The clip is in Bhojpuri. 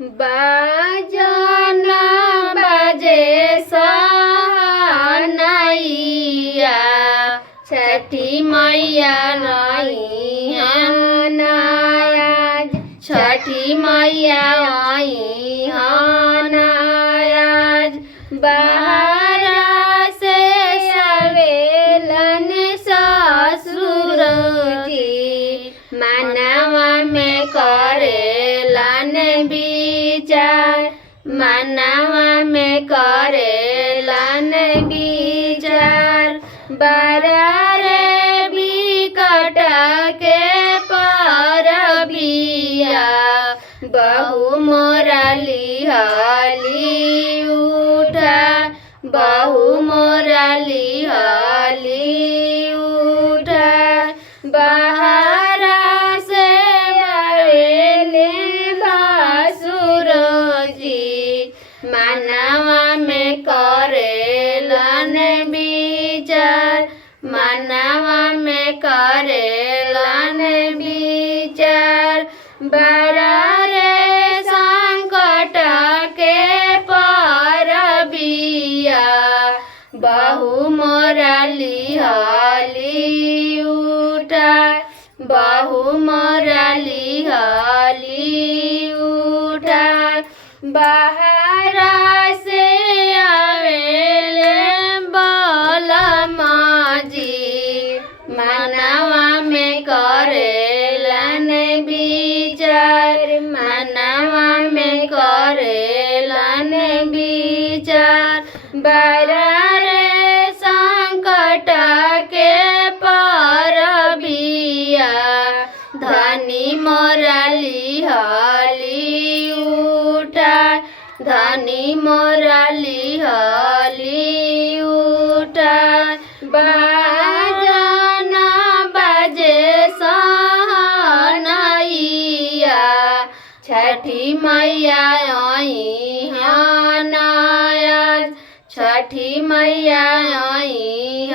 बाजना बाजे सहनैया छठी मैया आई हनायाज छठी मैया आई हनायाज बाहर से सवेलन ससुर जी मनवा में करेलन विचार मनवा में करेलन विचार बरारे बिकट के परबिया बहु मोरा लिहाली उठा बहु मोरा लिहाली उठा बाहर से आवेले भासुर जी मनवा में करेलन विचार मनवा में करेलन विचार बरारे संकट के परबिया बहु मोरा लिहाली उठा बहु मोरा लिहाली उठा बाहर से आवेले बलमा जी मनवा में करेलन विचार मनवा में करेलन विचार बरारे संकट के परबिया धनी मोरा लिहाली उठा धनी मोरा लिहाली उठा बाजना बाजे सहनैया छठी मैया आई हनायाज छठी मैया आई